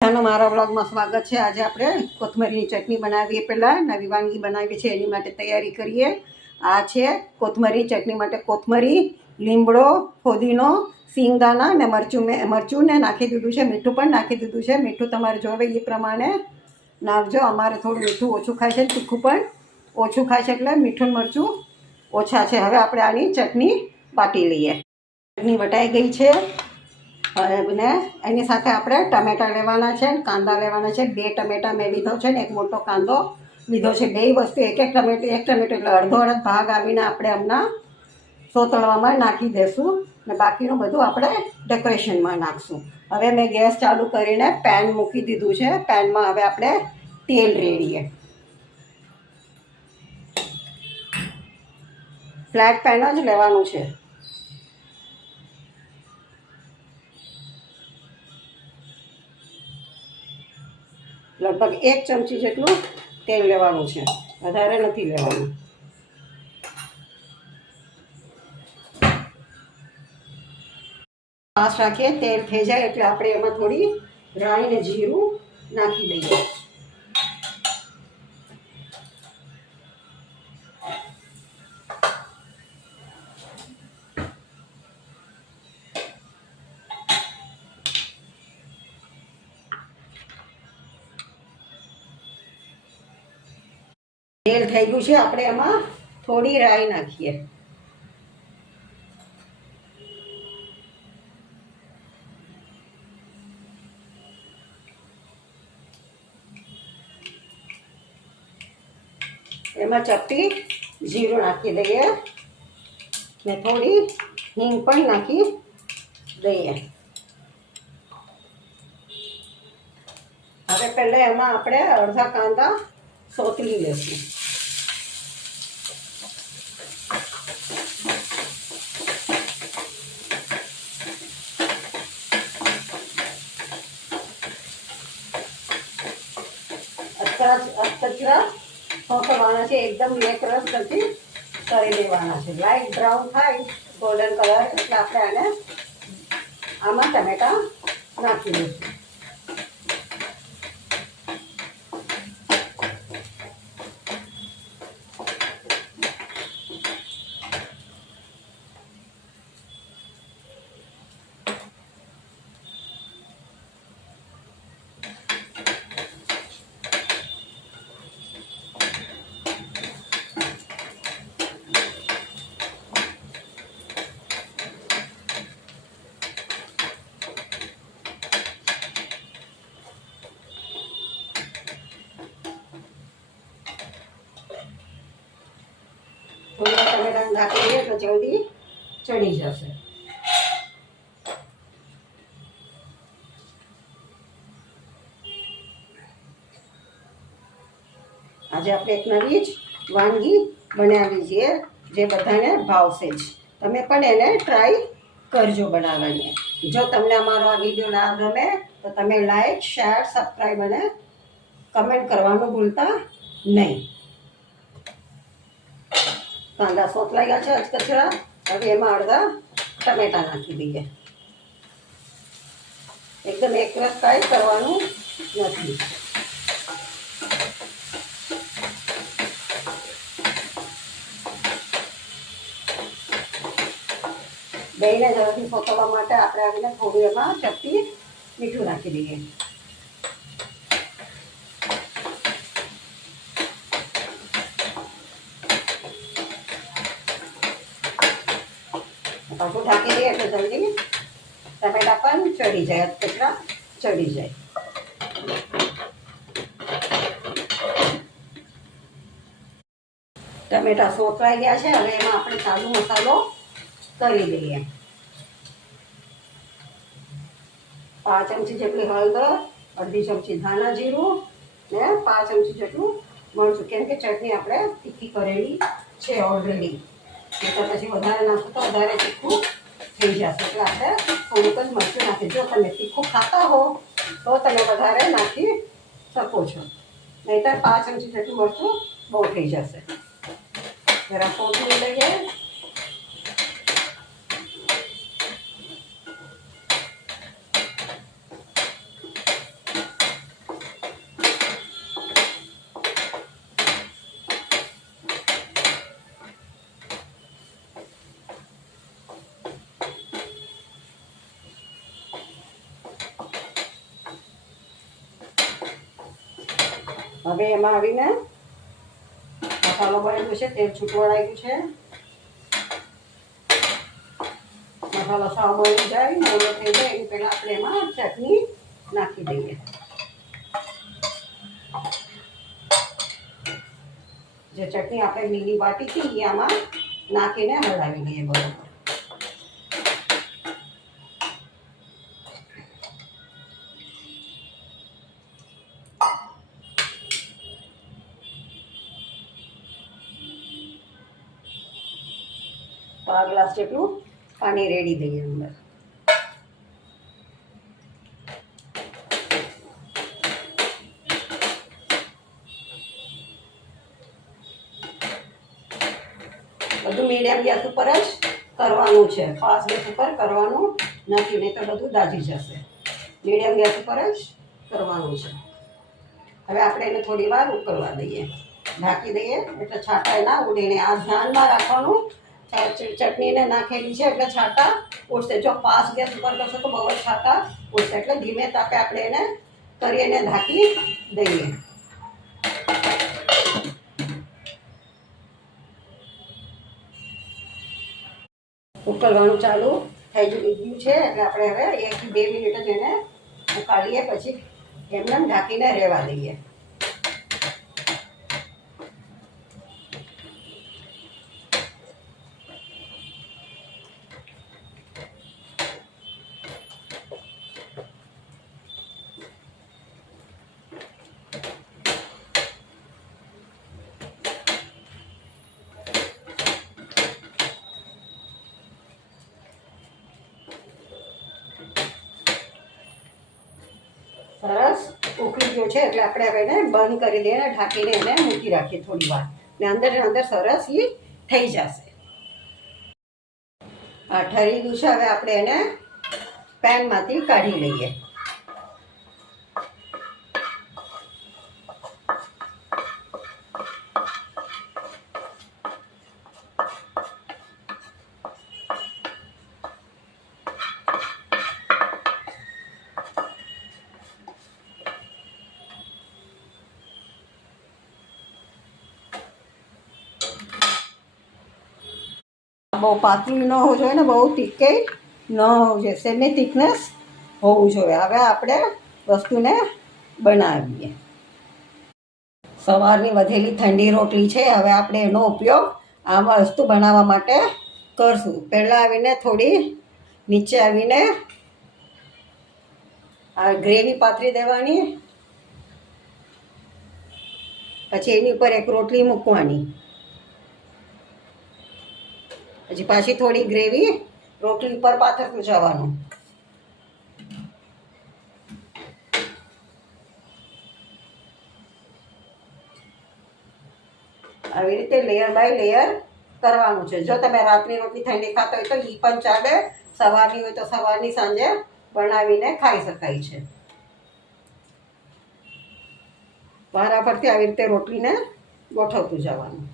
બધાનો મારા બ્લોગમાં સ્વાગત છે। આજે આપણે કોથમરીની ચટણી બનાવીએ। પહેલાં નવી વાનગી બનાવી છે, એની માટે તૈયારી કરીએ। આ છે કોથમરી ચટણી માટે કોથમરી, લીમડો, ફોદીનો, સિંગદાણા ને મરચું ને નાખી દીધું છે। મીઠું પણ નાખી દીધું છે। મીઠું તમારે જોવે એ પ્રમાણે નાખજો। અમારે થોડું મીઠું ઓછું ખાય છે, તીખું પણ ઓછું ખાય છે, એટલે મીઠું મરચું ઓછા છે। હવે આપણે આની ચટણી બાટી લઈએ। ચટણી વટાઈ ગઈ છે અને એની સાથે આપણે ટમેટાં લેવાના છે, કાંદા લેવાના છે। 2 ટમેટાં મેં લીધો છે ને 1 મોટો કાંદો લીધો છે। 2 વસ્તુ એક ટમેટો એટલે અડધો ભાગ આવીને આપણે હમણાં સોતળવામાં નાખી દઈશું ને બાકીનું બધું આપણે ડેકોરેશનમાં નાખશું। હવે મેં ગેસ ચાલુ કરીને પેન મૂકી દીધું છે। પેનમાં હવે આપણે તેલ રેડીએ। ફ્લેટ પેન જ લેવાનું છે। લગભગ 1 ચમચી જેટલું તેલ લેવાનું છે, વધારે નથી લેવાનું। પાસ રાખીએ તેલ થઈ જાય એટલે આપણે એમાં થોડી રાઈ ને જીરું નાખી દઈએ। તેલ થઈ ગયું છે, આપણે એમાં થોડી રાઈ નાખીએ। એમાં ચપટી જીરું નાખી દઈએ ને થોડી હિંગ પણ નાખી દઈએ। હવે પહેલા એમાં આપણે અડધા કાંદા સોતરી લેશું। કચરા સોંપવાના છે, એકદમ બ્લેક રસ નથી કરી દેવાના છે। લાઈટ બ્રાઉન થાય ગોલ્ડન કલર એટલે આપણે આને આમાં ટમેટાં નાખી દઈશું। થોડા ટમેટાં નાખી દઈએ તો જલ્દી ચડી જશે। આજે આપણે એક નવી જ વાનગી બનાવી છે, જે બધાને ભાવશે જ। તમે પણ એને ટ્રાય કરજો બનાવવાની। જો તમને અમારો આ વિડીયો ના ગમે તો તમે લાઈક, શેર, સબસ્ક્રાઈબ અને કમેન્ટ કરવાનું ભૂલતા નહીં। કાંદા સોતલાઈ ગયા છે અધકચરા। હવે એમાં અડધા ટમેટા નાખી દઈએ। એકદમ એકરસ કાંઈ કરવાનું નથી। દહીંને જરાથી સોતળવા માટે આપણે આવીને થોડું એમાં ચપટી મીઠું નાખી દઈએ। પાછું ઢાંકી દઈએ એટલે જલ્દી ટમેટા પણ ચડી જાય, કચરા ચડી જાય। ટમેટા સોતરાઈ ગયા છે, હવે એમાં આપણે સાદો મસાલો કરી દઈએ। 5 ચમચી જેટલી હળદર, અડધી ચમચી ધાણા જીરું ને 5 ચમચી જેટલું મરચું, કેમ કે ચટણી આપણે તીખી કરેલી છે ઓલરેડી, એટલે પછી વધારે નાખું તો વધારે તીખું થઈ જશે, એટલે આપણે થોડુંક જ મરચું નાખીએ। જો તમે તીખું ખાતા હો તો તમે વધારે નાખી શકો છો, નહીંતર 5 ચમચી જેટલું મરચું બહુ થઈ જશે। જરા ફોડી લઈએ। હવે એમાં આવીને મસાલો બનેલું છે, તેલ છૂટવા લાગ્યું છે. મસાલો સાવ બળી જાય, મોડો થઈ જાય એની પહેલાં આપણે એમાં ચટણી નાખી દઈએ. જે ચટણી આપણે લીલી વાટી હતી એ આમાં નાખીને હલાવી દઈએ બરોબર. તો આ ગ્લાસ જેટલું પાણી રેડી દઈએ અંદર. બધું મીડિયમ ગેસ ઉપર જ કરવાનું છે, ફાસ્ટ ગેસ ઉપર કરવાનું નથી, નહીં તો બધું દાજી જશે. મીડિયમ ગેસ ઉપર જ કરવાનું છે. હવે આપણે એને થોડી વાર ઉકળવા દઈએ, ઢાંકી દઈએ એટલે છાંટા ના ઉડે. ને આ ધ્યાનમાં રાખવાનું, ચટણીને નાખેલી છે એટલે છાંટા ઉડશે. જો ફાસ્ટ ગેસ ઉપર કરશો તો બહુ જ છાંટા ઉડશે. એટલે ધીમે તાપે આપણે એને કરીને ઢાંકી દઈએ. ઉકળવાનું ચાલુ થઈ ગયું છે એટલે આપણે હવે 1 થી 2 મિનિટ જ એને ઉકાળીએ, પછી એમને ઢાંકીને રહેવા દઈએ. સરસ ઉકળી ગયો છે એટલે આપણે હવે એને બંધ કરી દઈએ અને ઢાંકીને એને મૂકી રાખીએ થોડી વાર. ને અંદર સરસ એ થઈ જશે. આ ઠરી ગયું છે. હવે આપણે એને પેનમાંથી કાઢી લઈએ. બહુ પાતળી ન હોવું જોઈએ ને બહુ તીખી ન હોવું જોઈએ, સેમી થિકનેસ હોવું જોઈએ. હવે આપણે વસ્તુને બનાવીએ. સવારની વધેલી ઠંડી રોટલી છે. હવે આપણે એનો ઉપયોગ આ વસ્તુ બનાવવા માટે કરશું. પહેલાં આવીને થોડી નીચે આવીને આ ગ્રેવી પાથરી દેવાની, પછી એની ઉપર એક રોટલી મૂકવાની, પછી પાછી થોડી ગ્રેવી રોટલી પર પાથરતું જવાનું. આવી રીતે લેયર બાય લેયર કરવાનું છે. જો તમે રાતની રોટલી ઠંડી ખાતા હોય તો એ પણ ચાલે, સવારની હોય તો સવારની સાંજે બનાવીને ખાઈ શકાય છે. વારાફરતી આવી રીતે રોટલીને ગોઠવતું જવાનું.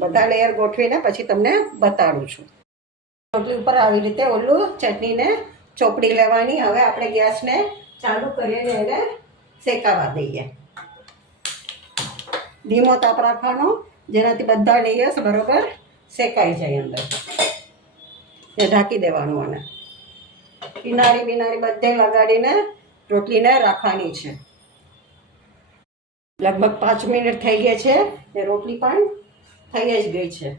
બધા લેયર ગોઠવીને પછી તમને બતાડું છું. રોટલી ઉપર આવી રીતે ઓલું ચટણીને ચોપડી લેવાની. હવે આપણે ગેસને ચાલુ કરીને એને શેકાવા દઈએ. ધીમો તાપ રાખવાનો, જેનાથી બધા લેયર્સ બરોબર શેકાઈ જાય અંદર. એ ઢાંકી દેવાનું અને કિનારી બિનારી બધે લગાડીને રોટલીને રાખવાની છે. લગભગ 5 મિનિટ થઈ ગઈ છે. એ રોટલી પણ થઈ જ ગઈ છે,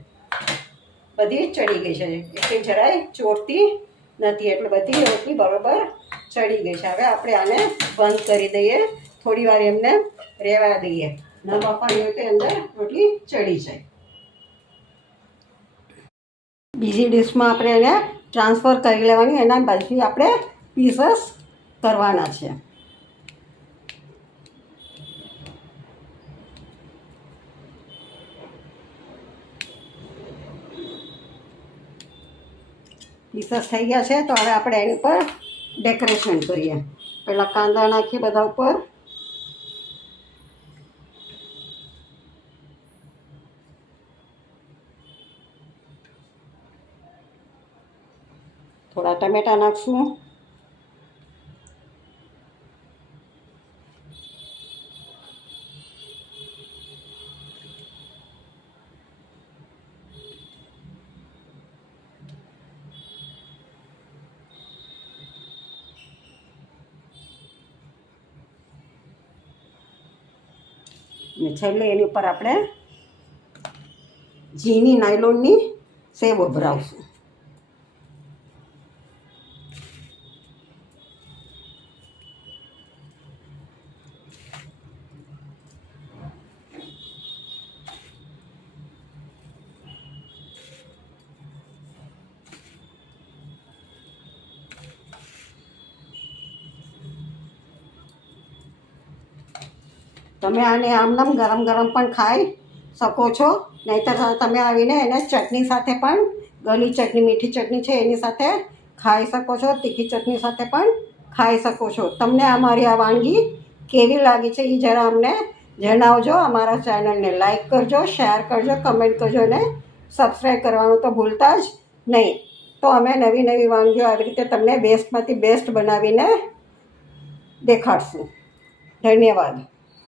બધી ચડી ગઈ છે. એટલી જરાય ચોટતી નથી, એટલે બધી રોટલી બરોબર ચડી ગઈ છે. હવે આપણે આને બંધ કરી દઈએ, થોડી વાર એમને રહેવા દઈએ. ન બાફવાની હોય તો અંદર રોટલી ચડી જાય. બીજી ડીશમાં આપણે એને ટ્રાન્સફર કરી લેવાની. એના બાજુથી આપણે પીસસ કરવાના છે. પીસસ થઈ ગયા છે તો હવે આપણે એની પર ડેકોરેશન કરીએ. પહેલાં કાંદા નાખીએ બધા ઉપર, થોડા ટમેટાં નાખશું. ને છેલ્લે એની ઉપર આપણે ઝીણી નાયલોનની સેવ ઉભરાવશું. તમે આને આમનામ ગરમ ગરમ પણ ખાઈ શકો છો, નહીંતર તમે આવીને એને ચટણી સાથે પણ, ગળી ચટણી, મીઠી ચટણી છે એની સાથે ખાઈ શકો છો, તીખી ચટણી સાથે પણ ખાઈ શકો છો. તમને અમારી આ વાનગી કેવી લાગી છે એ જરા અમને જણાવજો. અમારા ચેનલને લાઈક કરજો, શેર કરજો, કમેન્ટ કરજો અને સબસ્ક્રાઈબ કરવાનું તો ભૂલતા જ નહીં. તો અમે નવી નવી વાનગીઓ આવી રીતે તમને બેસ્ટમાંથી બેસ્ટ બનાવીને દેખાડશું. ધન્યવાદ.